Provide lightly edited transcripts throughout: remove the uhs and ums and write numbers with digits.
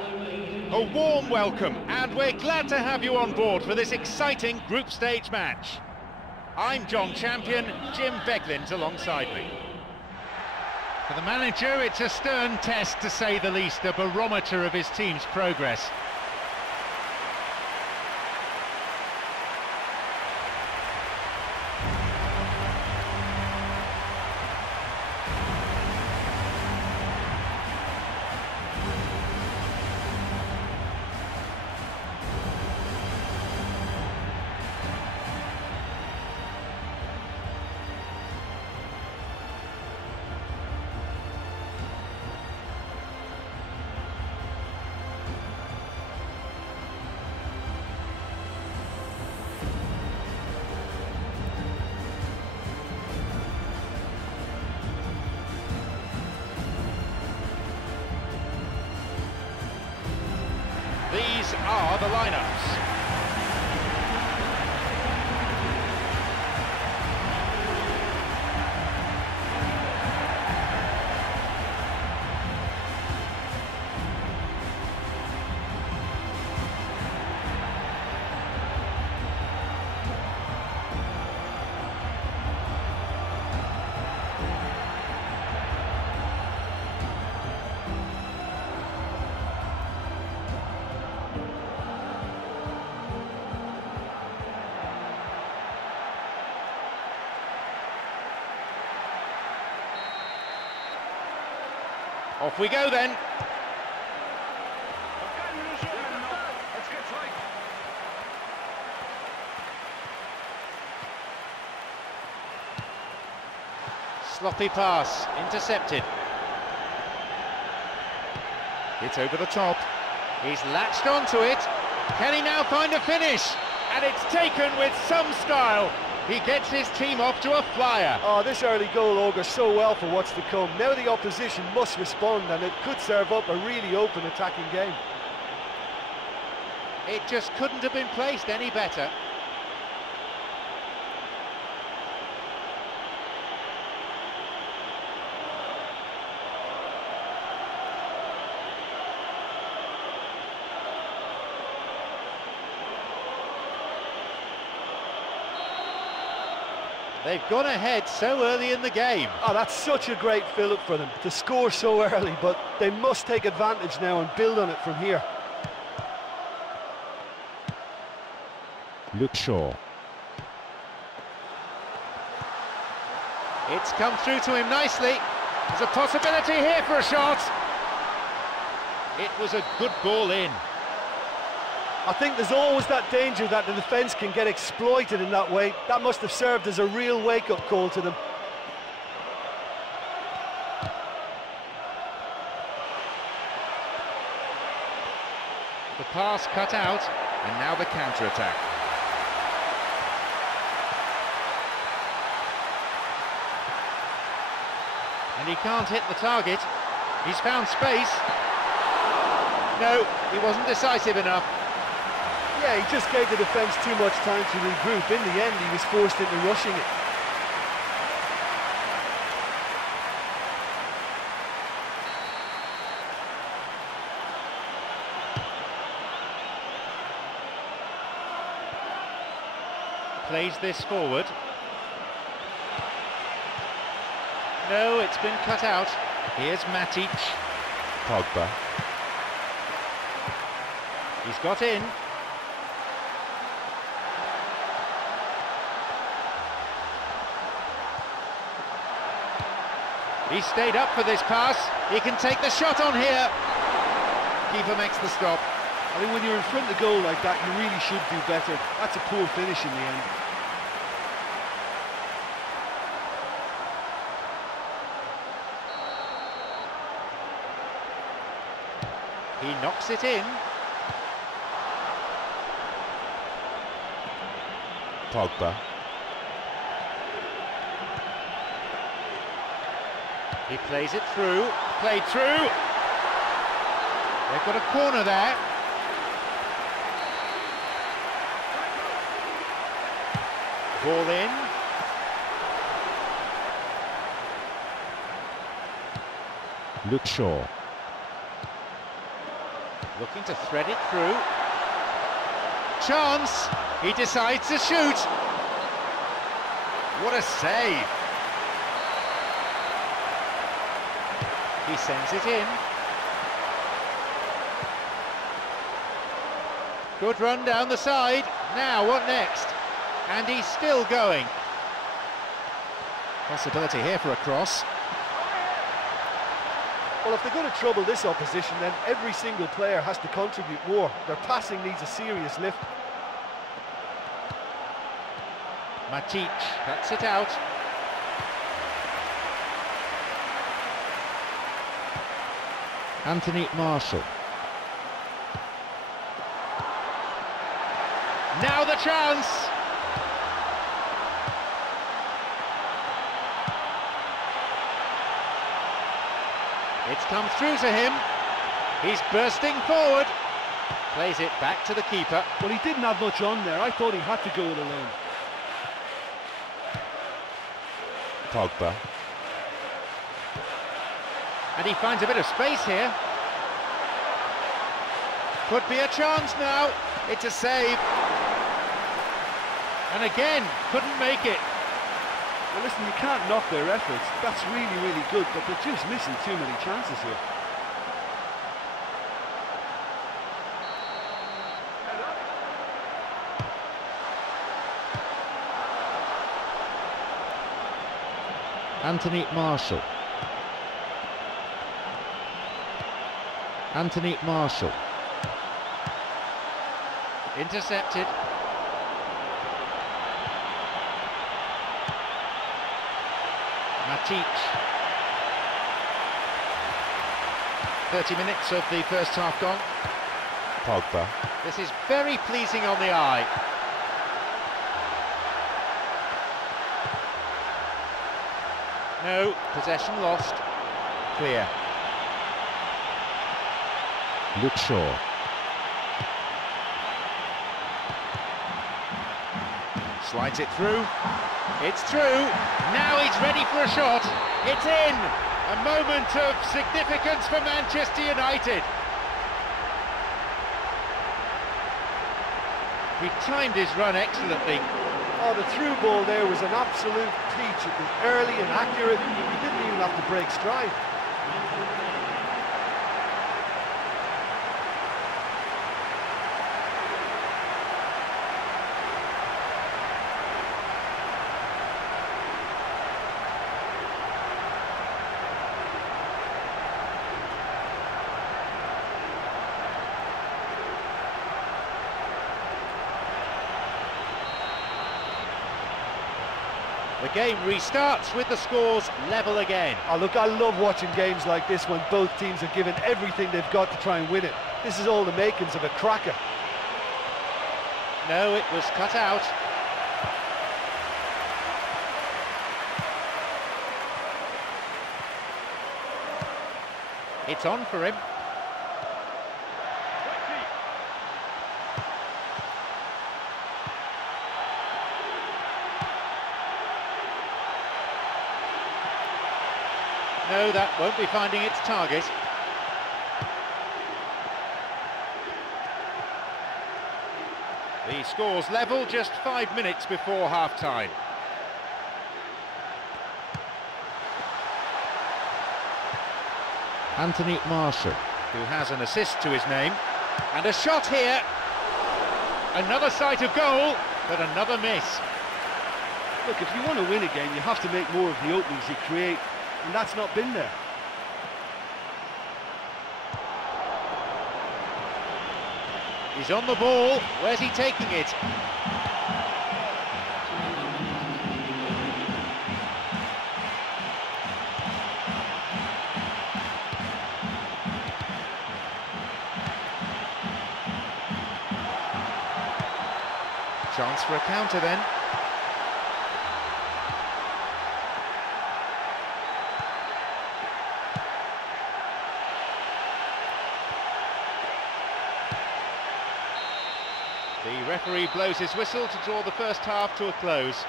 A warm welcome, and we're glad to have you on board for this exciting group stage match. I'm John Champion, Jim Beglin's alongside me. For the manager, it's a stern test to say the least, a barometer of his team's progress. These are the lineups. Off we go then. Sloppy pass, intercepted. It's over the top. He's latched onto it. Can he now find a finish? And it's taken with some style. He gets his team off to a flyer. Oh, this early goal augurs so well for what's to come. Now the opposition must respond, and it could serve up a really open attacking game. It just couldn't have been placed any better. They've gone ahead so early in the game. Oh, that's such a great fillip for them, to score so early, but they must take advantage now and build on it from here. Luke Shaw. It's come through to him nicely. There's a possibility here for a shot. It was a good ball in. I think there's always that danger that the defence can get exploited in that way. That must have served as a real wake-up call to them. The pass cut out, and now the counter-attack. And he can't hit the target. He's found space. No, he wasn't decisive enough. Yeah, he just gave the defence too much time to regroup. In the end, he was forced into rushing it. Plays this forward. No, it's been cut out. Here's Matic. Pogba. He's got in. He stayed up for this pass. He can take the shot on here. Keeper makes the stop. I think when you're in front of the goal like that, you really should do better. That's a poor finish in the end. He knocks it in. Pogba. He plays it through, played through. They've got a corner there. Ball in. Luke Shaw. Looking to thread it through. Chance! He decides to shoot! What a save! He sends it in. Good run down the side. Now, what next? And he's still going. Possibility here for a cross. Well, if they're going to trouble this opposition, then every single player has to contribute more. Their passing needs a serious lift. Matic cuts it out. Anthony Marshall. Now the chance! It's come through to him. He's bursting forward. Plays it back to the keeper. Well, he didn't have much on there. I thought he had to go it alone. Pogba. And he finds a bit of space here. Could be a chance now. It's a save. And again, couldn't make it. Well, listen, you can't knock their efforts. That's really, really good, but they're just missing too many chances here. Anthony Marshall. Anthony Marshall. Intercepted. Matic. 30 minutes of the first half gone. Pogba. This is very pleasing on the eye. No, possession lost. Clear. Luke Shaw. Slides it through. It's through. Now he's ready for a shot. It's in. A moment of significance for Manchester United. He timed his run excellently. Oh, the through ball there was an absolute peach. It was early and accurate. He didn't even have to break stride. The game restarts with the scores level again. Oh, look, I love watching games like this when both teams are given everything they've got to try and win it. This is all the makings of a cracker. No, it was cut out. It's on for him. No, that won't be finding its target. The score's level just 5 minutes before half-time. Anthony Marshall. Who has an assist to his name. And a shot here. Another sight of goal, but another miss. Look, if you want to win a game, you have to make more of the openings you create. And that's not been there. He's on the ball. Where's he taking it? Chance for a counter then. The referee blows his whistle to draw the first half to a close.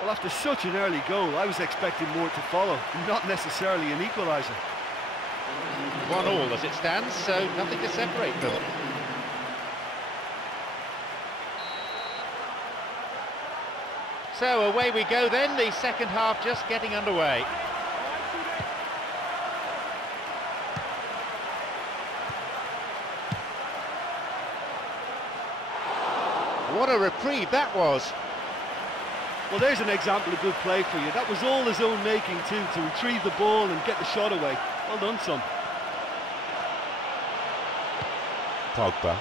Well, after such an early goal, I was expecting more to follow, not necessarily an equaliser. 1-1 as it stands, so nothing to separate them. So away we go then, the second half just getting underway. What a reprieve that was. Well, there's an example of good play for you. That was all his own making too, to retrieve the ball and get the shot away. Well done, son. Pogba.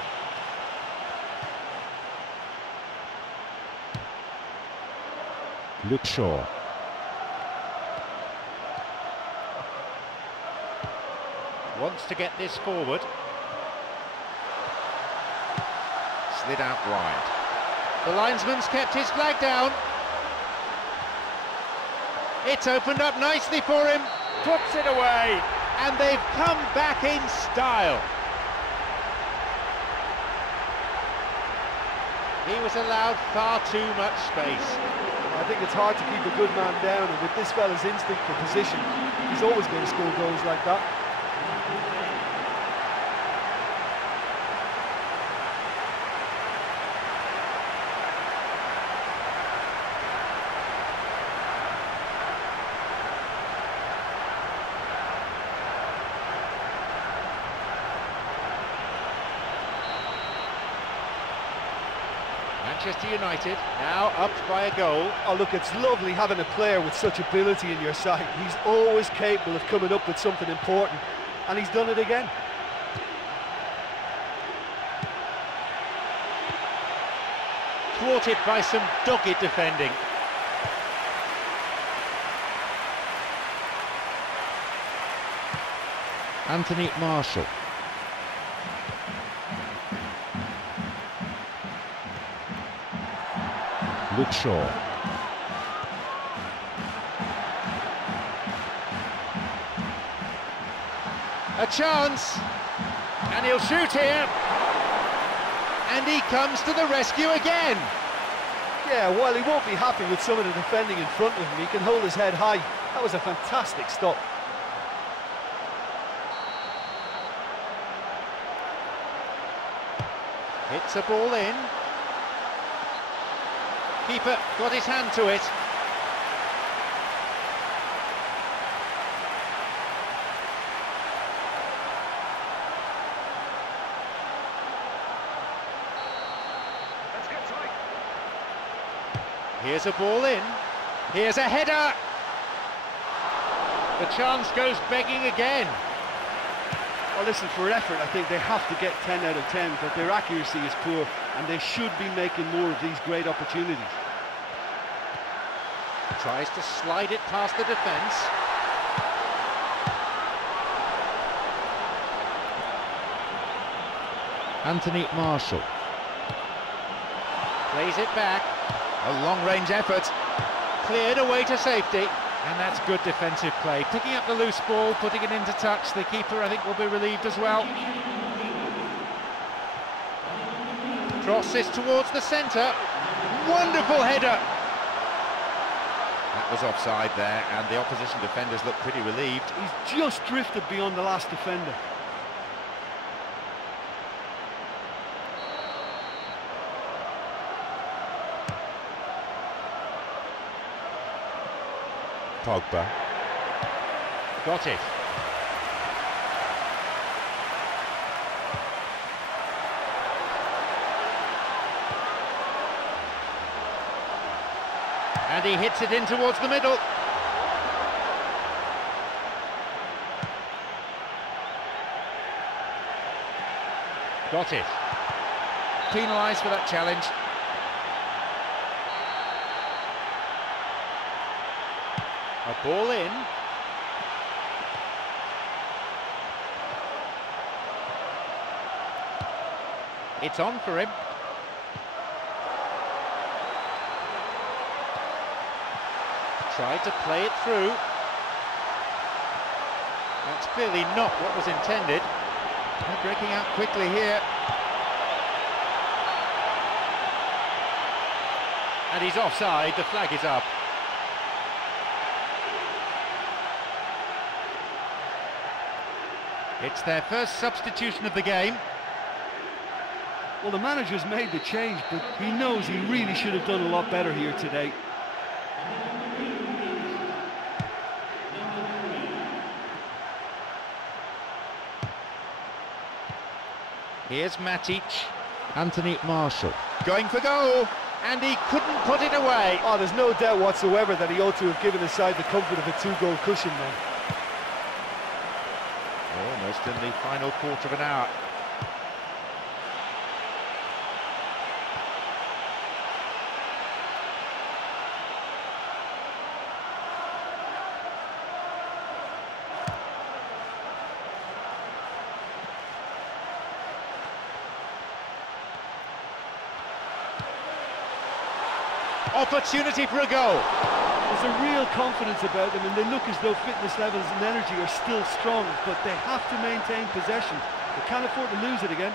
Luke Shaw. Wants to get this forward. Slid out wide. The linesman's kept his flag down. It's opened up nicely for him, puts it away, and they've come back in style. He was allowed far too much space. I think it's hard to keep a good man down, and with this fella's instinct for position, he's always going to score goals like that. Manchester United now upped by a goal. Oh look, it's lovely having a player with such ability in your side. He's always capable of coming up with something important, and he's done it again. Thwarted by some dogged defending. Anthony Marshall. Luke Shaw. A chance, and he'll shoot here, and he comes to the rescue again. Yeah, while he won't be happy with some of the defending in front of him, he can hold his head high. That was a fantastic stop. Hits a ball in. Keeper got his hand to it. Here's a ball in. Here's a header. The chance goes begging again. Well, listen, for effort, I think they have to get 10 out of 10, but their accuracy is poor, and they should be making more of these great opportunities. Tries to slide it past the defence. Anthony Marshall. Plays it back. A long-range effort. Cleared away to safety. And that's good defensive play. Picking up the loose ball, putting it into touch. The keeper, I think, will be relieved as well. Crosses towards the centre. Wonderful header. That was offside there, and the opposition defenders look pretty relieved. He's just drifted beyond the last defender. Pogba. Got it. And he hits it in towards the middle. Got it. Penalised for that challenge. A ball in. It's on for him. Tried to play it through. That's clearly not what was intended. They're breaking out quickly here. And he's offside, the flag is up. It's their first substitution of the game. Well, the manager's made the change, but he knows he really should have done a lot better here today. Here's Matic. Anthony Marshall. Going for goal, and he couldn't put it away. Oh, there's no doubt whatsoever that he ought to have given his side the comfort of a 2-goal cushion then. Almost in the final quarter of an hour. Opportunity for a goal. There's a real confidence about them, and they look as though fitness levels and energy are still strong, but they have to maintain possession. They can't afford to lose it again.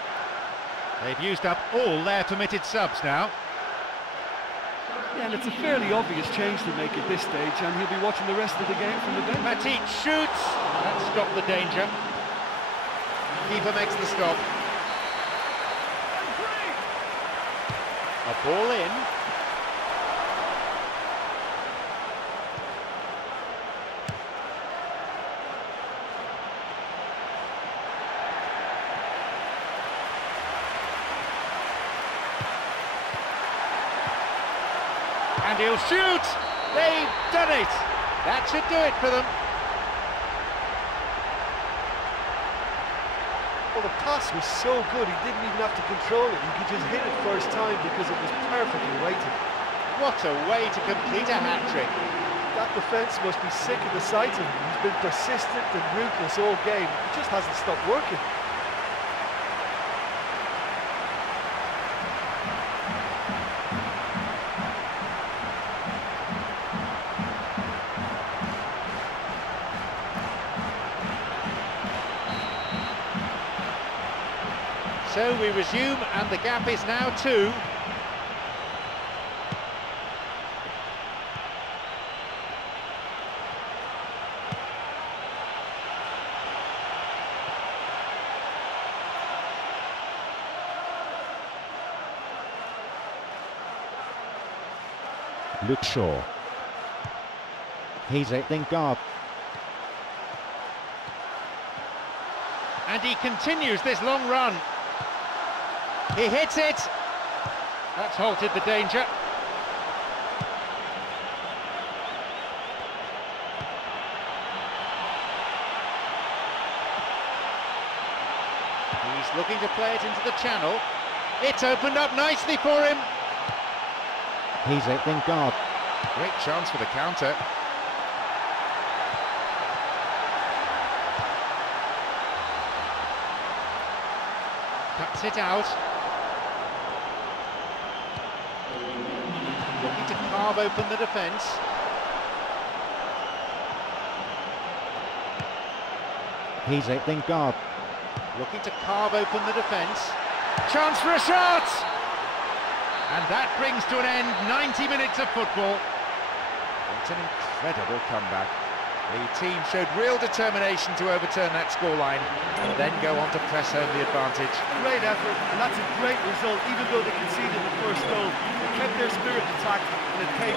They've used up all their permitted subs now. Yeah, and it's a fairly obvious change to make at this stage, and he'll be watching the rest of the game from the bench. Matic shoots. That stopped the danger. Keeper makes the stop. A ball in. And he'll shoot! They've done it! That should do it for them. Well, the pass was so good, he didn't even have to control it. He could just hit it first time because it was perfectly weighted. What a way to complete a hat-trick. That defence must be sick of the sight of him. He's been persistent and ruthless all game. He just hasn't stopped working. So we resume, and the gap is now 2. Luke Shaw. He's it, then guard. And he continues this long run. He hits it. That's halted the danger. He's looking to play it into the channel. It's opened up nicely for him. He's it, then guard. Great chance for the counter. Cuts it out. Looking to carve open the defence. He's it, then guard. Looking to carve open the defence. Chance for a shot! And that brings to an end 90 minutes of football. It's an incredible comeback. The team showed real determination to overturn that scoreline and then go on to press home the advantage. Great effort, and that's a great result. Even though they conceded the first goal, they kept their spirit intact and it paid.